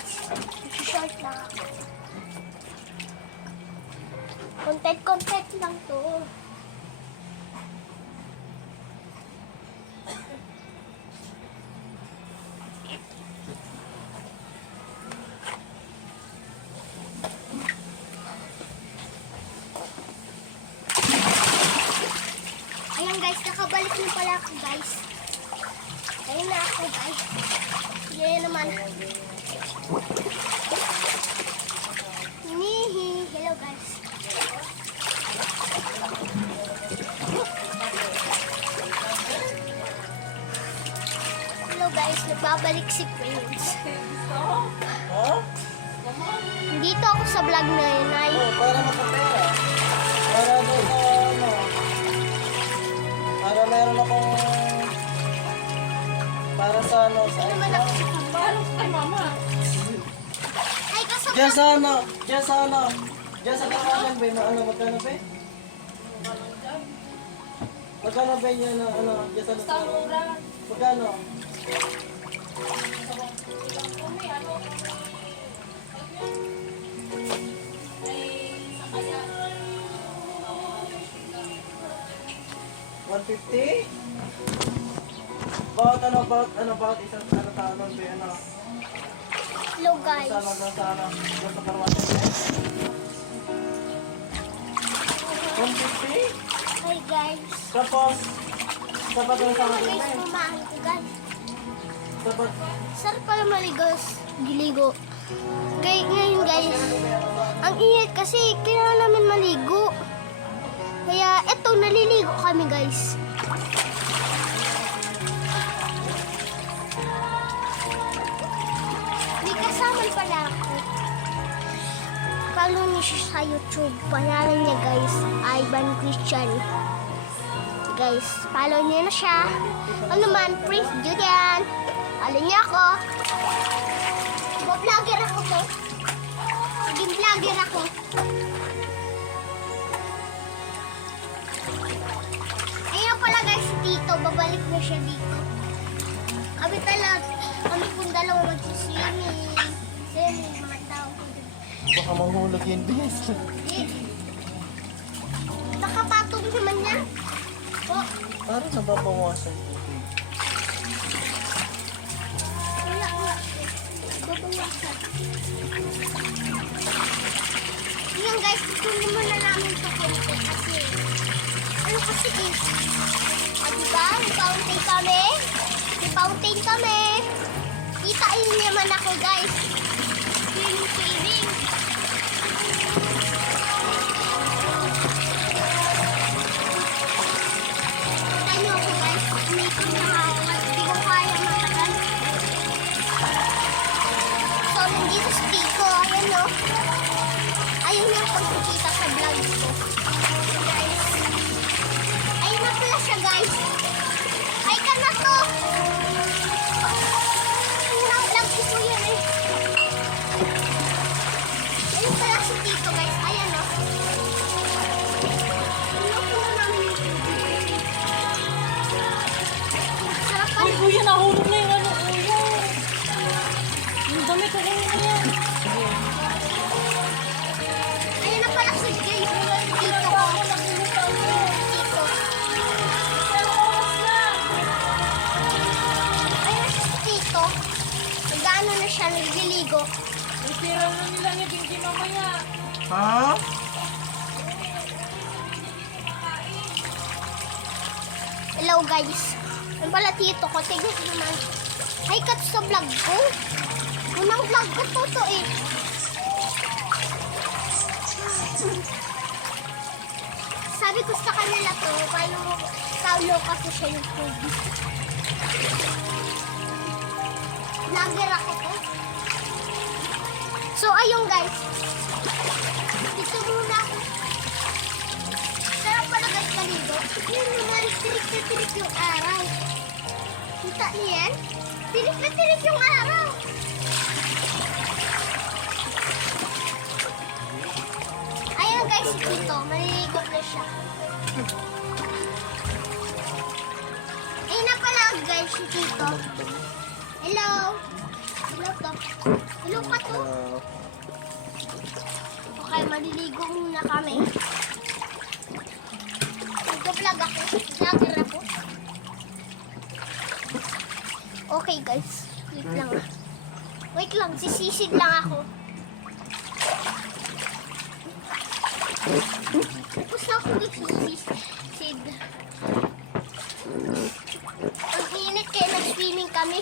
guys. Short lang ako. Content lang to. Ayan guys, nakabalik na pala ako guys. Ayun na ako guys. Yan naman. Hello guys. Hello guys, nagbabalik si Prince. Dito ako sa vlog na yun ay. Para makapera. Para doon ano. Para meron akong para sa ano sa Paano kay mama? Ay, kasama. diyan sa ano, diyan sa ano, diyan sa kawalan ba na ano magkano ba? Magkano ba yan na ano, diyan sa Sa mura. magkano? Kumi, ano? Ay, sa kaya. 150? Bakit isang ano taon ba ano? Hello guys. Sa ano sa ano, diyan sa Parwasan ba? 150? Hi guys. Tapos dapat ang sa Hello akin guys, kumain ko guys. dapat Sarap pala maligos. Giligo. Ngayon guys, ang init kasi kailangan namin maligo. Kaya eto, naliligo kami guys. May kasama pala ako. Follow niyo siya sa YouTube. Pangalan niya guys, Ivan Christian. Guys, follow niyo na siya. Ano naman, Prince Julian. Follow niyo ako. Vlogger ako to. Naging vlogger ako. Ayun pala guys, dito. Babalik na siya dito. Kami kung dalawa magsiswimming. Swimming, mga tao ko dun. baka mahulog yun bis. Nakapatong naman niya. Oh, Para nababawasan tubig. wala. Babawasan. Ayan guys, tutuloy muna namin sa konti kasi ano kasi eh. Diba? May fountain kami. Kitain naman ako guys. Swimming. Kita niyo ako guys. Umitin na ako at hindi ko kaya matagal. So, nandito si Pico. Ayan no. Ayun yung pagkikita sa vlog ko. Guys. Ayun na pala siya guys. Ay ka na to. Ang vlog ko po yan eh. Ayun pala si Tito guys. Ayan no. Ayun po na namin yung tubig. Sarap pa Uy, kuya, nahulog na yung ano, kuya. Yung dami ko kuya na yan. Ayun na pala si Tito ko. Tito. Ayun si Tito. Nag-ano na siya, nagliligo. May tira na nila ni Pinky mamaya. Ha? Hello guys. Yung pala Tito ko. Tignan ko naman. Hi kat sa vlog ko. Unang vlog ko to eh. Sabi ko sa kanila to, follow kasi sa YouTube. Vlogger ako to. So ayun guys. Dito muna ako. Sarap pala guys maligo. Yun naman, tirik na tirik yung araw. Kita niyo yan? Tirik na tirik yung araw. Ayun guys, si Tito. Maliligo na siya. Ayun na pala guys, si Tito. Hello. Hello to. Hello pa to. Okay, maliligo muna kami. Nag-vlog ako. Vlogger ako. Okay guys, wait lang ah. Wait lang, sisisid lang ako. Tapos na ako sisisid. Ang init kaya nag-swimming kami.